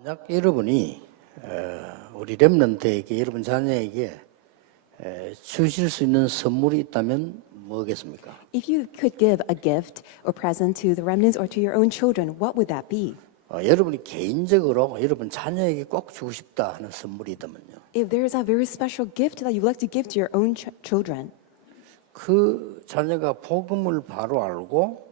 만약 여러분이 어, 우리 렘넌트에게 여러분 자녀에게 에, 주실 수 있는 선물이 있다면 뭐겠습니까? If you could give a gift or present to the remnants or to your own children, what would that be? 어, 여러분이 개인적으로 여러분 자녀에게 꼭 주고 싶다 하는 선물이 있다면요. If there is a very special gift that you'd like to give to your own ch- children, 그 자녀가 복음을 바로 알고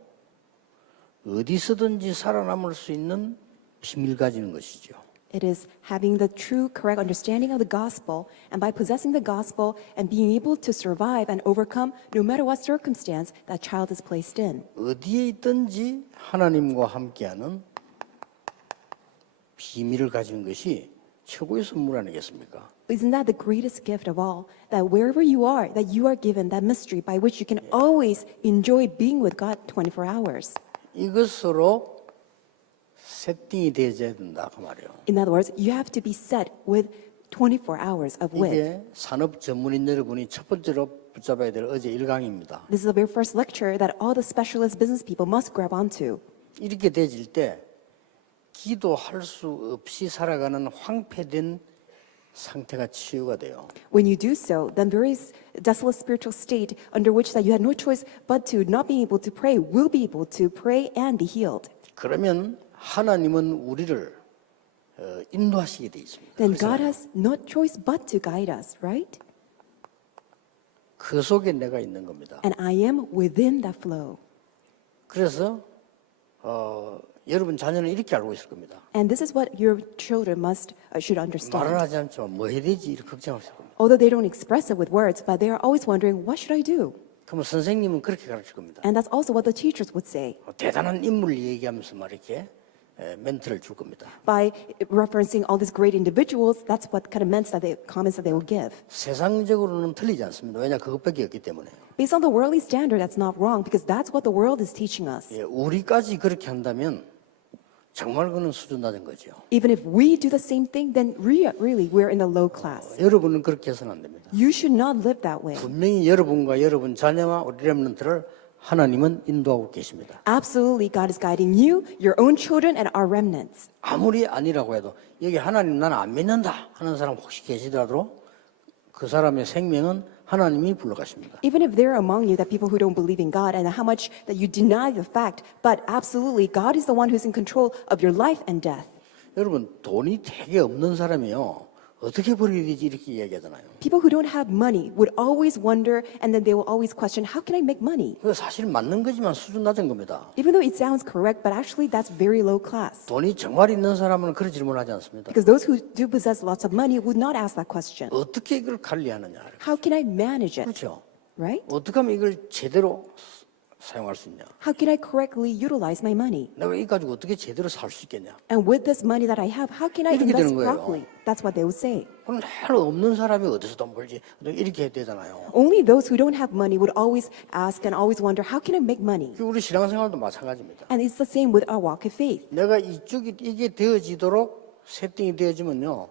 어디서든지 살아남을 수 있는 비밀 가지는 것이죠. it is having the true, correct understanding of the gospel, and by possessing the gospel and being able to survive and overcome no matter what circumstance that child is placed in. 어디에 있든지 하나님과 함께하는 비밀을 가지는 것이 최고의 선물 아니겠습니까? Isn't that the greatest gift of all? That wherever you are, that you are given that mystery by which you can always enjoy being with God 24 hours. 이것으로 세팅이 되어야 된다 그 말이에요. In other words, you have to be set with 24 hours of with. 이게 산업 전문인 여러분이 첫 번째로 붙잡아야 될 어제 1강입니다. This is the very first lecture that all the specialist business people must grab onto. 이렇게 되질 때 기도할 수 없이 살아가는 황폐된 상태가 치유가 돼요. When you do so, then very desolate spiritual state under which that you had no choice but to not being able to pray will be able to pray and be healed. 그러면 하나님은 우리를 어, 인도하시게 돼 있습니다. Then God has no choice but to guide us, right? 그 속에 내가 있는 겁니다. And I am within that flow. 그래서 어, 여러분 자녀는 이렇게 알고 있을 겁니다. And this is what your children must uh, should understand. 하지 않지만 뭐 해야 되지 이렇게 걱정하실 겁니다. Although they don't express it with words, but they are always wondering, what should I do? 그러면 선생님은 그렇게 가르칠 겁니다. And that's also what the teachers would say 어, 대단한 인물 얘기하면서 말 이렇게 에, 멘트를 줄 겁니다. by referencing all these great individuals. That's what kind of meant that they comments that they will give. 세상적으로는 틀리지 않습니다. 왜냐 그것밖에 없기 때문에. Based on the worldly standard, that's not wrong because that's what the world is teaching us. 예, 우리까지 그렇게 한다면 정말 그는 수준 낮은 거죠. Even if we do the same thing, then re- really we're in the low class. 여러분은 그렇게 해서는 안 됩니다. You should not live that way. 분명히 여러분과 여러분 자녀와 우리 렘런트를 하나님은 인도하고 계십니다. Absolutely, God is guiding you, your own children, and our remnants. 아무리 아니라고 해도 여기 하나님 나는 안 믿는다 하는 사람 혹시 계시더라도 그 사람의 생명은 하나님이 불러가십니다. Even if there are among you that people who don't believe in God and how much that you deny the fact, but absolutely, God is the one who's in control of your life and death. 여러분 돈이 되게 없는 사람이요 어떻게 버려야 되지 이렇게 이야기하잖아요. People who don't have money would always wonder and then they will always question, how can I make money? 그 사실 맞는 거지만 수준 낮은 겁니다. Even though it sounds correct, but actually that's very low class. 돈이 정말 있는 사람은 그런 질문하지 않습니다. Because those who do possess lots of money would not ask that question. 어떻게 이걸 관리하느냐. How can I manage it? 그렇죠. Right? 어떻게 하면 이걸 제대로 사용할 수 있냐. How can I correctly utilize my money? 내가 이 가지고 어떻게 제대로 살 수 있겠냐. And with this money that I have, how can I 이렇게 invest 되는 거예요. properly? That's what they would say. 그럼 늘 없는 사람이 어디서 돈 벌지 이렇게 해야 되잖아요. Only those who don't have money would always ask and always wonder, how can I make money? 그 우리 신앙생활도 마찬가지입니다. And it's the same with our walk of faith. 내가 이쪽이 이게 되어지도록 세팅이 되어지면요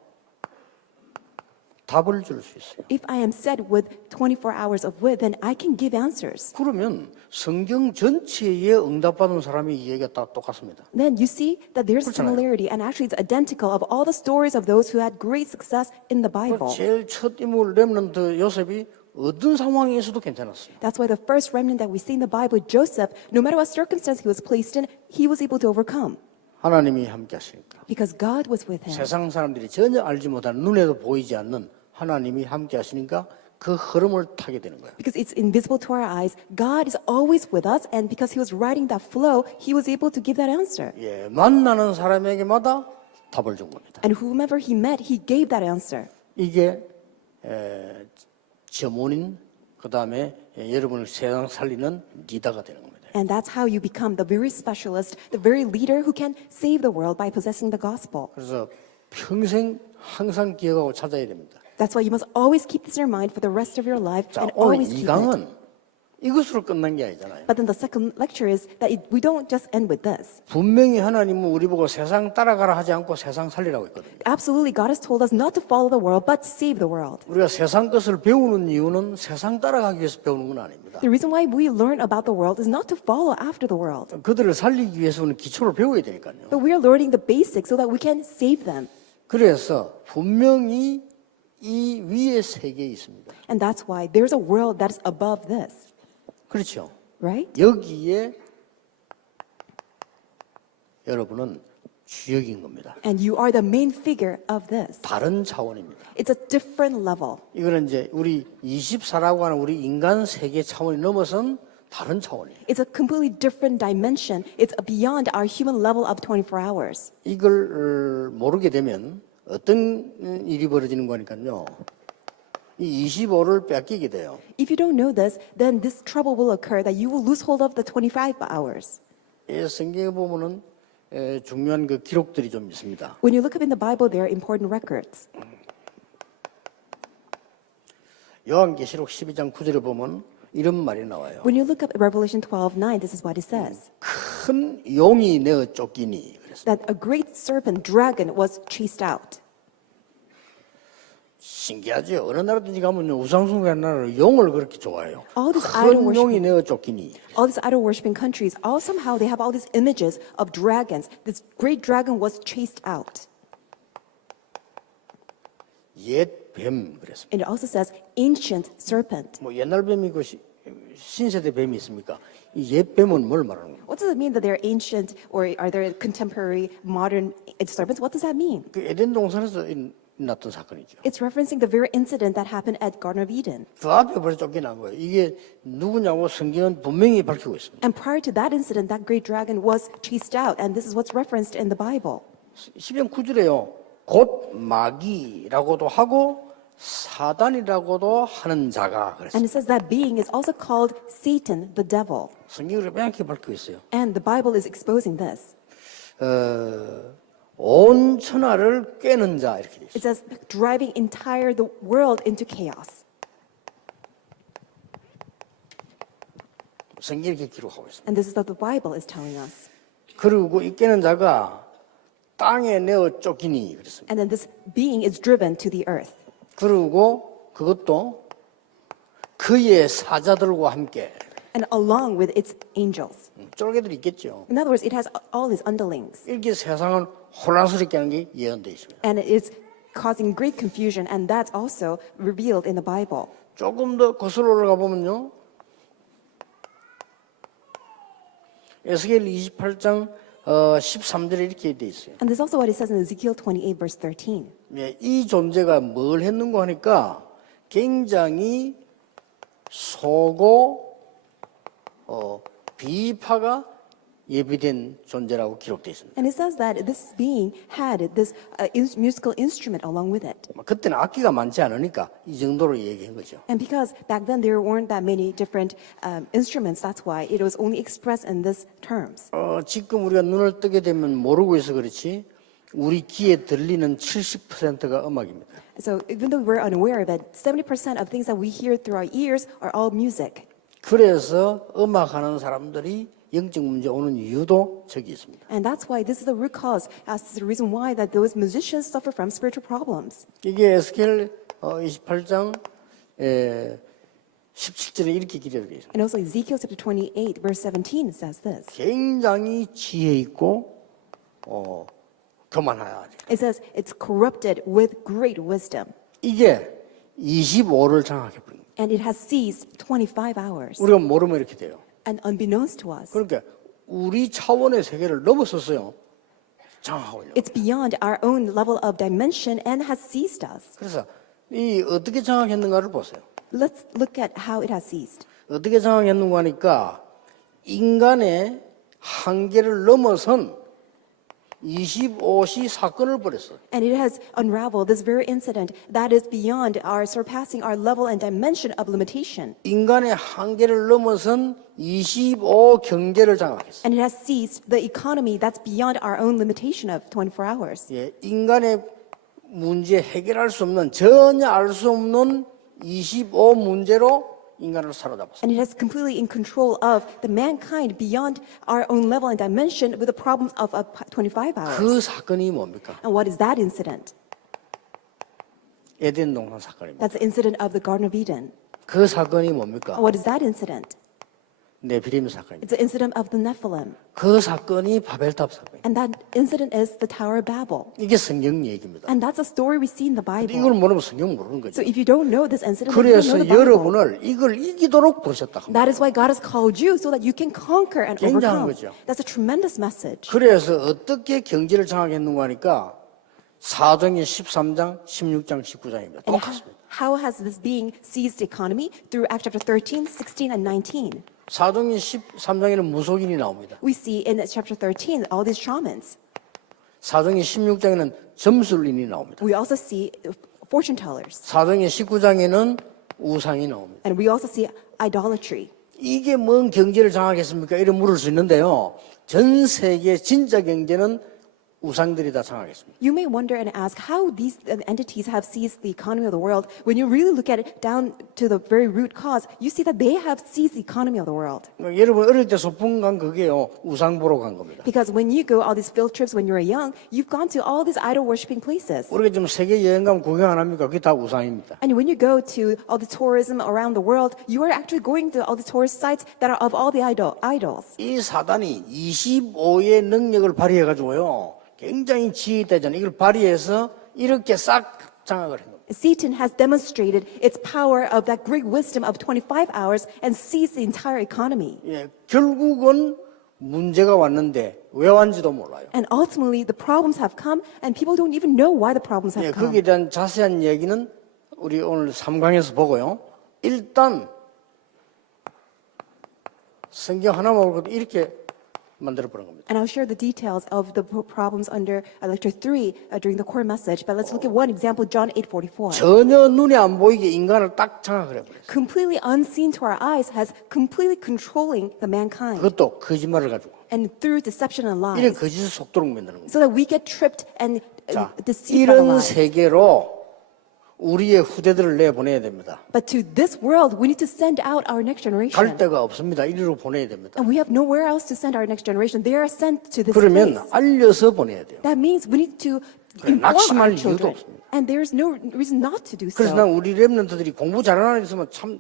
답을 줄 수 있어요. If I am set with 24 hours of with, then I can give answers. 그러면 성경 전체에 응답받은 사람이 이 얘기가 다 똑같습니다. Then you see that there's 그렇잖아요. similarity, and actually it's identical of all the stories of those who had great success in the 그 Bible. 제일 첫 인물 렘넌트 요셉이 어떤 상황에서도 괜찮았어요. That's why the first remnant that we see in the Bible, Joseph, no matter what circumstance he was placed in, he was able to overcome 하나님이 함께 하시니까. because God was with him. 세상 사람들이 전혀 알지 못하는 눈에도 보이지 않는 하나님이 함께 하시니까 그 흐름을 타게 되는 거예요. Because it's invisible to our eyes, God is always with us, and because he was riding that flow, he was able to give that answer. 예, 만나는 사람에게마다 답을 준 겁니다. And whomever he met, he gave that answer. 이게 에, 점원인 그 다음에 여러분을 세상 살리는 리더가 되는 겁니다. And that's how you become the very specialist, the very leader who can save the world by possessing the gospel. 그래서 평생 항상 기억하고 찾아야 됩니다. That's why you must always keep this in your mind for the rest of your life 자, and 오늘 always 이 keep it. 강은 이것으로 끝난 게 아니잖아요. But then the second lecture is that it, we don't just end with this. 분명히 하나님은 우리 보고 세상 따라가라 하지 않고 세상 살리라고 했거든요. Absolutely, God has told us not to follow the world, but save the world. 우리가 세상 것을 배우는 이유는 세상 따라가기 위해서 배우는 건 아닙니다. The reason why we learn about the world is not to follow after the world, 그들을 살리기 위해서는 기초를 배워야 되니까요. but we are learning the basics so that we can save them. 그래서 분명히 이 위에 세계에 있습니다. And that's why there's a world that is above this, 그렇죠. right? 여기에 여러분은 주역인 겁니다. And you are the main figure of this. 다른 차원입니다. It's a different level. 이거는 이제 우리 24라고 하는 우리 인간 세계 차원이 넘어선 다른 차원이에요. It's a completely different dimension. It's beyond our human level of 24 hours. 이걸 어, 모르게 되면 어떤 일이 벌어지는 거니까요. 이 25를 뺏기게 돼요. If you don't know this, then this trouble will occur that you will lose hold of the 25 hours. 이 성경에 보면은 에, 중요한 그 기록들이 좀 있습니다. When you look up in the Bible, there are important records. 요한계시록 12장 9절에 보면 이런 말이 나와요. When you look up Revelation 12 9, this is what it says 큰 용이 내어 쫓기니 그래서 that a great serpent, dragon, was chased out. 신기하죠. 어느 나라든지 가면 우상숭배하는 나라로 용을 그렇게 좋아해요. All this idol 큰 용이 내어 쫓기니 All these idol worshiping countries, all somehow they have all these images of dragons. This great dragon was chased out. 옛뱀 그랬습니다. And it also says ancient serpent. 뭐 옛날 뱀이고 시- 신세대 뱀이 있습니까? 이 옛 뱀은 뭘 말하는 거예요? What does it mean that they're ancient or are they contemporary modern serpents? What does that mean? 그 에덴 동산에서 일- 났던 사건이죠. It's referencing the very incident that happened at Garden of Eden. 그 앞에 벌써 쫓겨난 거예요. 이게 누구냐고 성경은 분명히 밝히고 있습니다. And prior to that incident, that great dragon was chased out. And this is what's referenced in the Bible. 10장 9절에요. 곧 마귀라고도 하고 사단이라고도 하는 자가 그랬어요. And it says that being is also called Satan, the devil. 성경으로 명확히 밝히고 있어요. And the Bible is exposing this. 어, 온 천하를 꿰는 자 이렇게 돼 있어요. It says driving entire the world into chaos. 성경이 이렇게 기록하고 있습니다. And this is what the Bible is telling us. 그리고 이 꿰는 자가 땅에 내어 쫓기니 그랬습니다. And then this being is driven to the earth. 그리고 그것도 그의 사자들과 함께 And along with its angels. 음, 쫄개들이 있겠죠. In other words, it has all its underlings. 이렇게 세상을 혼란스럽게 하는 게 예언되어 있습니다. And it is causing great confusion. And that's also revealed in the Bible. 조금 더 거슬러 올라가 보면요. 에스겔 28장 어, 13절에 이렇게 돼 있어요. And this is also what it says in Ezekiel 28, verse 13. 예, 이 존재가 뭘 했는가 하니까 굉장히 소고 어, 비파가 예비된 존재라고 기록되어 있습니다. And it says that this being had this uh, ins- musical instrument along with it. 뭐 그때는 악기가 많지 않으니까 이 정도로 얘기한 거죠. And because back then there weren't that many different um, instruments, that's why it was only expressed in these terms. 어, 지금 우리가 눈을 뜨게 되면 모르고 있어 그렇지 우리 귀에 들리는 70%가 음악입니다. So even though we're unaware of it, 70% of things that we hear through our ears are all music. 그래서 음악하는 사람들이 영적 문제 오는 이유도 저기 있습니다. And that's why this is the root cause, as the reason why that those musicians suffer from spiritual problems. 이게 에스겔 어, 28장 에, 17절에 이렇게 기록되어 있습니다. And also Ezekiel chapter 28, verse 17 says this. 굉장히 지혜 있고 어, 교만하야. It says, it's corrupted with great wisdom. 이게 25를 장악해 버린 거예요. And it has seized 25 hours. 우리가 모르면 이렇게 돼요. And unbeknownst to us, 그러니까 우리 차원의 세계를 넘어섰어요. 장악하고 있는. it's beyond our own level of dimension and has seized us. 그래서 이 어떻게 장악했는가를 보세요. Let's look at how it has seized. 어떻게 장악했는가 하니까 인간의 한계를 넘어선 25시 사건을 벌였어요. And it has unraveled this very incident that is beyond our surpassing our level and dimension of limitation. 인간의 한계를 넘어선 25 경제를 장악했어요. And it has seized the economy that's beyond our own limitation of 24 hours. 예, 인간의 문제 해결할 수 없는 전혀 알 수 없는 25 문제로 인간을 사로잡았습니다. And it has completely in control of the mankind beyond our own level and dimension with the problems of uh, 25 hours. 그 사건이 뭡니까? And what is that incident? 에덴 동산 사건입니다. That's the incident of the Garden of Eden. 그 사건이 뭡니까? And what is that incident? 네피림 사건입니다. It's the incident of the Nephilim. 그 사건이 바벨탑 사건입니다. And that incident is the Tower of Babel. 이게 성경 얘기입니다. And that's a story we see in the Bible. 이걸 모르면 성경 모르는 거죠. So if you don't know this incident, then you don't know 그래서 the. 여러분을 이걸 이기도록 부르셨다. That is why God has called you so that you can conquer and overcome. 거죠. That's a tremendous message. 그래서 어떻게 경제를 장악했는가 하니까 사도행전 13장, 16장, 19장입니다. And 똑같습니다. how has this being seized the economy? Through Acts chapter 13, 16, and 19. 사도행전 13장에는 무속인이 나옵니다. We see in chapter 13 all these shamans. 사도행전 16장에는 점술인이 나옵니다. We also see fortune tellers. 사도행전 19장에는 우상이 나옵니다. And we also see idolatry. 이게 뭔 경제를 장악했습니까? 이런 물을 수 있는데요. 전 세계 진짜 경제는 우상들이 다 장악했습니다. You may wonder and ask how these uh, entities have seized the economy of the world. When you really look at it down to the very root cause, you see that they have seized the economy of the world. 여러분 어릴 때 소풍 간 그게요. 우상 보러 간 겁니다. Because when you go all these field trips when you're young, you've gone to all these idol worshiping places. 우리가 지금 세계 여행 가면 구경 안 합니까? 그게 다 우상입니다. And when you go to all the tourism around the world, you are actually going to all the tourist sites that are of all the idol, idols. 이 사단이 25의 능력을 발휘해 가지고요. 굉장히 지혜있다잖아요. 이걸 발휘해서 이렇게 싹 장악을 한 겁니다. Satan has demonstrated its power of that great wisdom of 25 hours and seized the entire economy. 예, 결국은 문제가 왔는데 왜 왔는지도 몰라요. And ultimately, the problems have come, and people don't even know why the problems 예, have come. 거기에 대한 자세한 얘기는 우리 오늘 3강에서 보고요. 일단 성경 하나만 보고 이렇게 만들어 버린 겁니다. And I'll share the details of the pro- problems under uh, lecture three uh, during the core message. But let's look at one example, John 8:44. 전혀 눈에 안 보이게 인간을 딱 장악을 해버렸어요. Completely unseen to our eyes, has completely controlling the mankind, 그것도 거짓말을 가지고. and through deception and 이런 lies, 거짓을 속도록 만드는 겁니다. so that we get tripped and uh, 자, deceived by the 이런 lies. 세계로 우리의 후대들을 내보내야 됩니다. But to this world, we need to send out our next 갈 generation. 데가 없습니다. 이리로 보내야 됩니다. And we have nowhere else to send our next generation. They are sent to this 그러면 place. 알려서 보내야 돼요. That means we need to 그래, inform our 낙심할 이유도 children. 없습니다. And there's no reason not to do 그래서 so. 난 우리 랩런트들이 공부 잘하는 애 있으면 참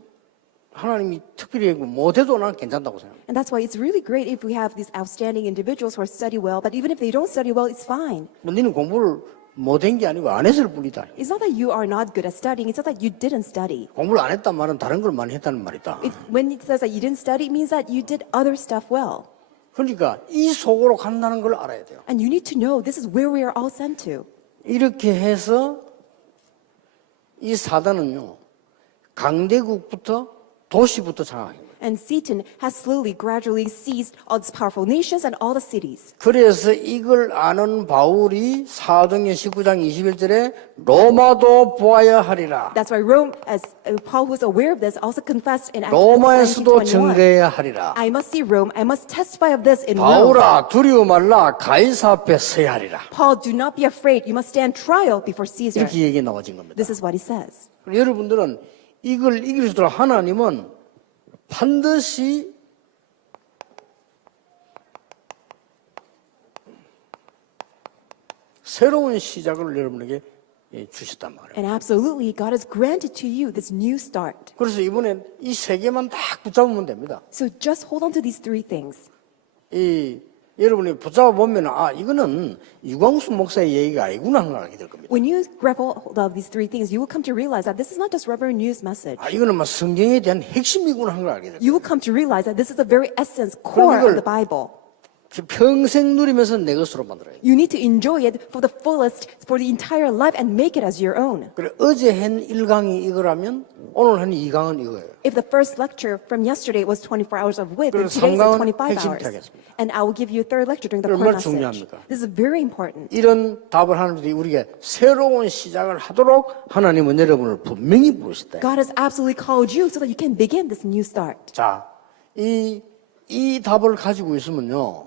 하나님이 특별히 해고 못해도 난 괜찮다고 생각합니다. And that's why it's really great if we have these outstanding individuals who are study well, but even if they don't study well, it's fine. 뭐 너는 공부를 못한 게 아니고 안 했을 뿐이다. It's not that you are not good at studying, it's not that you didn't study. 공부를 안 했단 말은 다른 걸 많이 했다는 말이다. It, when it says that you didn't study, it means that you did other stuff well. 그러니까 이 속으로 간다는 걸 알아야 돼요. And you need to know this is where we are all sent to. 이렇게 해서 이 사단은요 강대국부터 도시부터 장악해요. And Satan has slowly, gradually seized all these powerful nations and all the cities. 그래서 이걸 아는 바울이 사도행전 19장 21절에 로마도 보아야 하리라. That's why Rome, as uh, Paul was aware of this, also confessed in Acts 로마에서도 19:21. 증거해야 하리라. I must see Rome. I must testify of this in Rome. 바울아 두려워 말라 가이사 앞에 서야 하리라. Paul, do not be afraid. You must stand trial before Caesar. 이렇게 얘기 나와진 겁니다. This is what he says. 여러분들은 이걸 이길 수 있도록 하나님은 반드시 새로운 시작을 여러분에게 예, 주셨단 말이에요. And absolutely, God has granted to you this new start. 그래서 이번엔 이세 개만 딱 붙잡으면 됩니다. So just hold on to these three things. 이 여러분이 붙잡아 보면 아 이거는 유광수 목사의 얘기가 아니구나 하는 걸 알게 될 겁니다. When you grab hold of these three things, you will come to realize that this is not just Reverend New's message. 아 이거는 막 성경에 대한 핵심이구나 하는 걸 알게 될 겁니다. You will come to realize that this is the very essence, core of the Bible. 평생 누리면서 내 것으로 만들어야 돼. You need to enjoy it for the fullest, for the entire life, and make it as your own. 그래 어제 한 1강이 이거라면 오늘 한 2강은 이거예요. If the first lecture from yesterday was 24 hours of width, then 그래서 today's is 삼강은 25 핵심 hours. 타겠습니다. And I will give you a third lecture during the 얼마나 core message. 중요합니까? This is very important. 이런 답을 하는데 우리가 새로운 시작을 하도록 하나님은 여러분을 분명히 부르셨다. God has absolutely called you so that you can begin this new start. 자, 이, 이 답을 가지고 있으면요.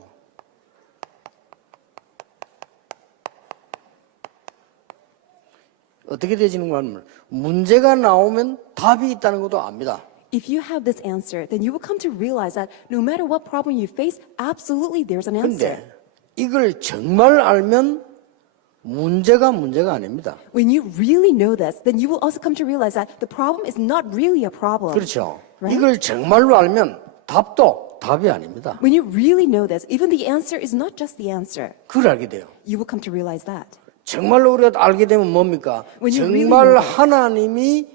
어떻게 되지는가 하면 문제가 나오면 답이 있다는 것도 압니다. If you have this answer, then you will come to realize that no matter what problem you face, absolutely there's an answer. 근데 이걸 정말 알면 문제가 문제가 아닙니다. When you really know this, then you will also come to realize that the problem is not really a problem. 그렇죠. Right? 이걸 정말로 알면 답도 답이 아닙니다. When you really know this, even the answer is not just the answer. 그걸 알게 돼요. You will come to realize that. 정말로 우리가 알게 되면 뭡니까? 정말. 하나님이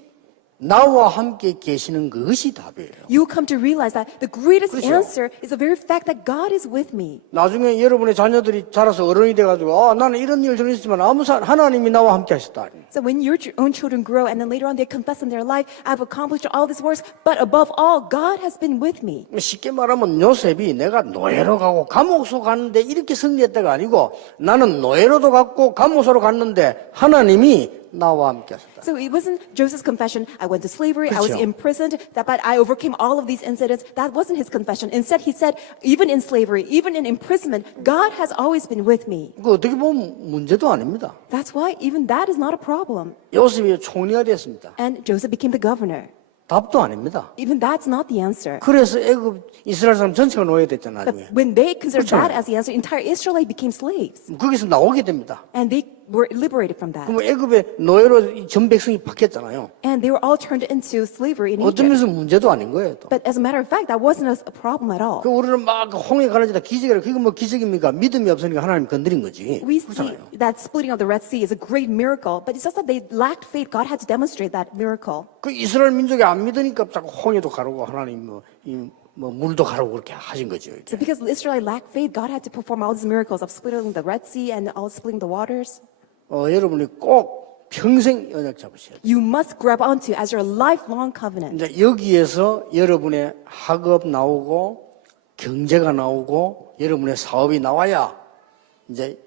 나와 함께 계시는 그것이 답이에요. You come to realize that the greatest 그렇죠. answer is the very fact that God is with me. 나중에 여러분의 자녀들이 자라서 어른이 돼가지고 아 나는 이런 일 저런 일 있지만 아무 사 하나님이 나와 함께 하셨다. So when your own children grow and then later on they confess in their life, I've accomplished all these works, but above all, God has been with me. 쉽게 말하면 요셉이 내가 노예로 가고 감옥소 갔는데 이렇게 승리했다가 아니고 나는 노예로도 갔고 감옥소로 갔는데 하나님이 나와 함께 하셨다. So it wasn't Joseph's confession, I went to slavery, I was 그렇죠. imprisoned, that, but I overcame all of these incidents. That wasn't his confession. Instead, he said, even in slavery, even in imprisonment, God has always been with me. 그 어떻게 보면 문제도 아닙니다. That's why even that is not a problem. 요셉이 총리가 됐습니다. And Joseph became the governor. 답도 아닙니다. Even that's not the answer. 그래서 애굽 이스라엘 사람 전체가 노예됐잖아요. But 나중에. when they considered 그렇죠. that as the answer, entire Israel became slaves. 거기서 나오게 됩니다. And they were liberated from that. 그럼 애굽의 노예로 전 백성이 바뀌었잖아요. And they were all turned into slavery in 어떤 Egypt. 면에서 문제도 아닌 거예요. 또. But as a matter of fact, that wasn't a, a problem at all. 그 우리는 막 홍해 가라지다 기적이라 그게 뭐 기적입니까? 믿음이 없으니까 하나님 건드린 거지. We see 그렇잖아요. that splitting of the Red Sea is a great miracle, but it's just that they lacked faith. God had to demonstrate that miracle. 그 이스라엘 민족이 안 믿으니까 자꾸 홍해도 가르고 하나님 뭐, 이, 뭐 물도 가르고 그렇게 하신 거죠. 이게. So because Israel lacked faith, God had to perform all these miracles of splitting the Red Sea and all splitting the waters. 어, 여러분이 꼭 평생 언약 잡으셔야 돼요. You must grab onto as your lifelong covenant. 이제 여기에서 여러분의 학업 나오고 경제가 나오고 여러분의 사업이 나와야 이제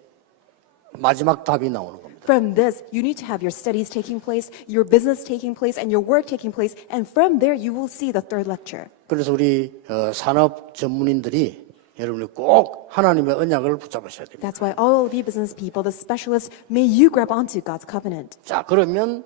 마지막 답이 나오는 겁니다. From this, you need to have your studies taking place, your business taking place, and your work taking place. And from there, you will see the third lecture. 그래서 우리 어, 산업 전문인들이 여러분이 꼭 하나님의 언약을 붙잡으셔야 됩니다. That's why all of you business people, the specialists, may you grab onto God's covenant. 자, 그러면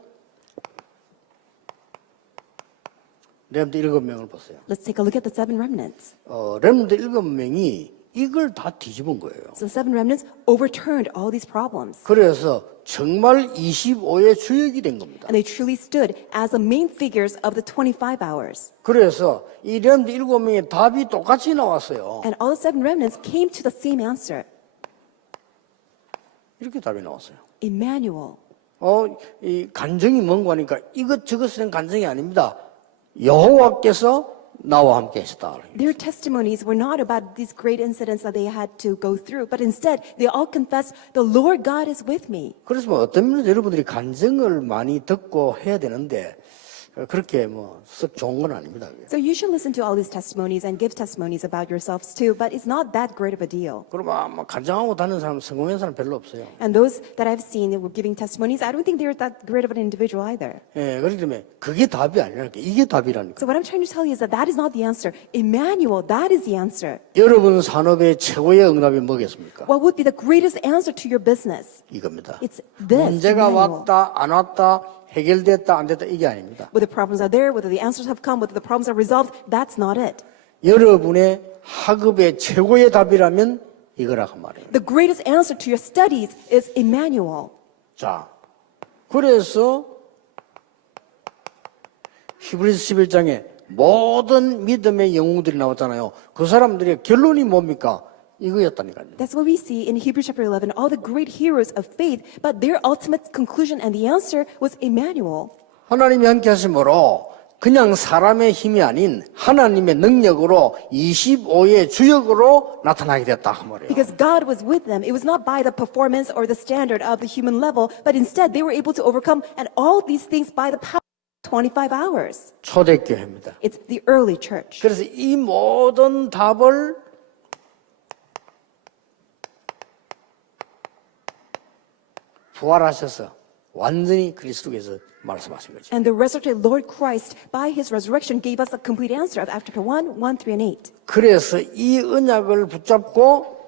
렘드 일곱 명을 보세요. Let's take a look at the seven remnants. 어, 렘드 일곱 명이 이걸 다 뒤집은 거예요. So seven remnants overturned all these problems. 그래서 정말 25의 주역이 된 겁니다. And they truly stood as the main figures of the 25 hours. 그래서 이 렘드 일곱 명의 답이 똑같이 나왔어요. And all the seven remnants came to the same answer 이렇게 답이 나왔어요. Emmanuel. 어, 이 간증이 뭔가 하니까 이것 저것은 간증이 아닙니다. 여호와께서 나와 함께 하셨다. Their testimonies were not about these great incidents that they had to go through, but instead they all confessed, The Lord God is with me. 그래서 뭐 어떤 면에서 여러분들이 간증을 많이 듣고 해야 되는데 어, 그렇게 뭐 썩 좋은 건 아닙니다. 그게. So you should listen to all these testimonies and give testimonies about yourselves too, but it's not that great of a deal. 그럼 아마 간증하고 다니는 사람 성공한 사람 별로 없어요. And those that I've seen that were giving testimonies, I don't think they're that great of an individual either. 예, 그렇기 때문에 그게 답이 아니라니까 이게 답이라니까. So what I'm trying to tell you is that that is not the answer. Emmanuel, that is the answer. 여러분 산업의 최고의 응답이 뭐겠습니까? What would be the greatest answer to your business? 이겁니다. It's this, 문제가 Emmanuel. 왔다 안 왔다 해결됐다 안 됐다 이게 아닙니다. Whether problems are there, whether the answers have come, whether the problems are resolved, that's not it. 여러분의 학업의 최고의 답이라면 이거라고 말이에요. The greatest answer to your studies is Emmanuel. 자, 그래서 히브리서 11장에 모든 믿음의 영웅들이 나왔잖아요. 그 사람들의 결론이 뭡니까? 이거였다니까요. That's what we see in Hebrews chapter 11, all the great heroes of faith, but their ultimate conclusion and the answer was Emmanuel. 하나님이 함께 하심으로 그냥 사람의 힘이 아닌 하나님의 능력으로 25의 주역으로 나타나게 됐다 그 말이에요. Because God was with them. It was not by the performance or the standard of the human level, but instead they were able to overcome and all these things by the power of 25 hours. 초대교회입니다. It's the early church. 그래서 이 모든 답을 부활하셔서 완전히 그리스도께서 말씀하신 거죠. And the resurrected Lord Christ, by his resurrection, gave us a complete answer of Acts chapter 1, 1, 3, and 8. 그래서 이 언약을 붙잡고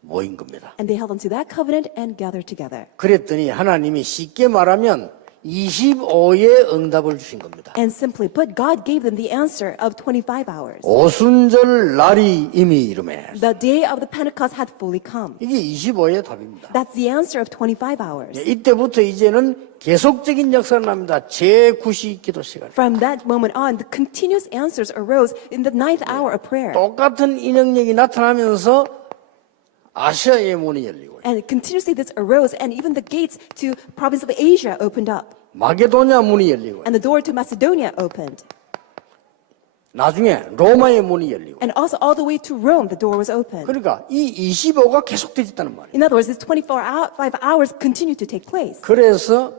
모인 겁니다. And they held onto that covenant and gathered together. 그랬더니 하나님이 쉽게 말하면 25의 응답을 주신 겁니다. And simply put, God gave them the answer of 25 hours. 오순절 날이 이미 이름에 The day of the Pentecost had fully come. 이게 25의 답입니다. That's the answer of 25 hours. 예, 이때부터 이제는 계속적인 역사가 납니다. 제9시 기도 시간. From that moment on, the continuous answers arose in the ninth hour of prayer. 똑같은 인형력이 나타나면서 아시아의 문이 열리고 And continuously this arose, and even the gates to province of Asia opened up, 마게도냐 문이 열리고 and the door to Macedonia opened, 나중에 로마의 문이 열리고 and also all the way to Rome, the door was opened. 그러니까 이 25가 계속되었다는 말이에요. In other words, these 24 hou- five hours continue to take place. 그래서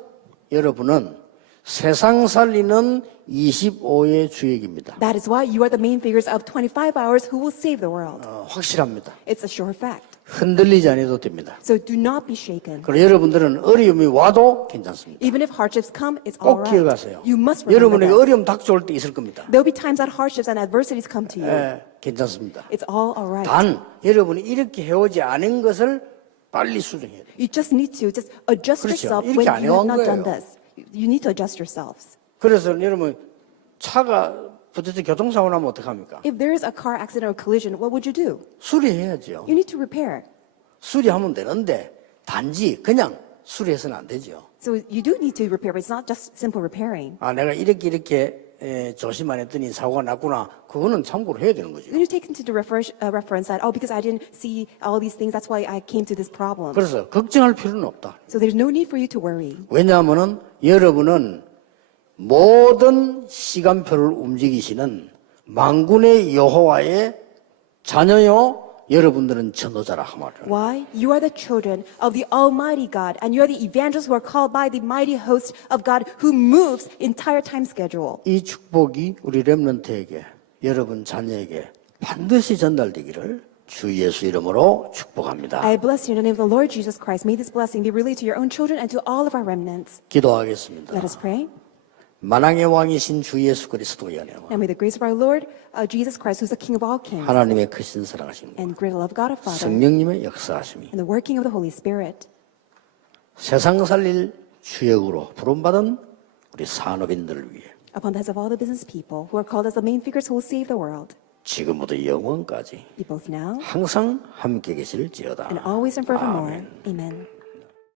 여러분은 세상 살리는 25의 주역입니다. That is why you are the main figures of 25 hours who will save the world. 어, 확실합니다. It's a sure fact. 흔들리지 않아도 됩니다. So do not be shaken. 그리고 여러분들은 어려움이 와도 괜찮습니다. Even if hardships come, it's all 꼭 right. 기억하세요. You must remember 여러분에게 this. 어려움 닥쳐올 때 있을 겁니다. There'll be times that hardships and adversities come to you. 예, 괜찮습니다. It's all alright. 단 여러분이 이렇게 해오지 않은 것을 빨리 수정해야 돼요. You just need to just adjust 그렇죠. yourself 이렇게 when 안 you have 해온 not done 거예요. this. You need to adjust yourselves. 그래서 여러분 차가 부딪혀 교통사고 나면 어떡합니까? If there is a car accident or collision, what would you do? 수리해야죠. You need to repair. 수리하면 되는데 단지 그냥 수리해서는 안 되죠. So you do need to repair, but it's not just simple repairing. 아 내가 이렇게 이렇게 에, 조심 안 했더니 사고가 났구나. 그거는 참고로 해야 되는 거죠. Then you take into the refer- uh, reference that, oh, because I didn't see all these things, that's why I came to this problem. 그래서 걱정할 필요는 없다. So there's no need for you to worry. 왜냐하면은 여러분은 모든 시간표를 움직이시는 망군의 여호와의 자녀요. 여러분들은 전도자라 하말을. Why? You are the children of the Almighty God, and you are the evangelists who are called by the mighty host of God who moves entire time schedule. 이 축복이 우리 렘넌트에게 여러분 자녀에게 반드시 전달되기를 주 예수 이름으로 축복합니다. I bless you in the name of the Lord Jesus Christ. May this blessing be relayed to your own children and to all of our remnants. 기도하겠습니다. Let us pray. 만왕의 왕이신 주 예수 그리스도의 은혜와 And may the grace of our Lord uh, Jesus Christ, who's the King of all kings, 하나님의 크신 사랑하심과 and great love of God our Father, 성령님의 역사하심이 and the working of the Holy Spirit 세상 살릴 주역으로 부름받은 우리 산업인들을 위해 upon the heads of all the business people who are called as the main figures who will save the world, 지금부터 영원까지 be both now 항상 함께 계실지어다. and always and forevermore. Amen.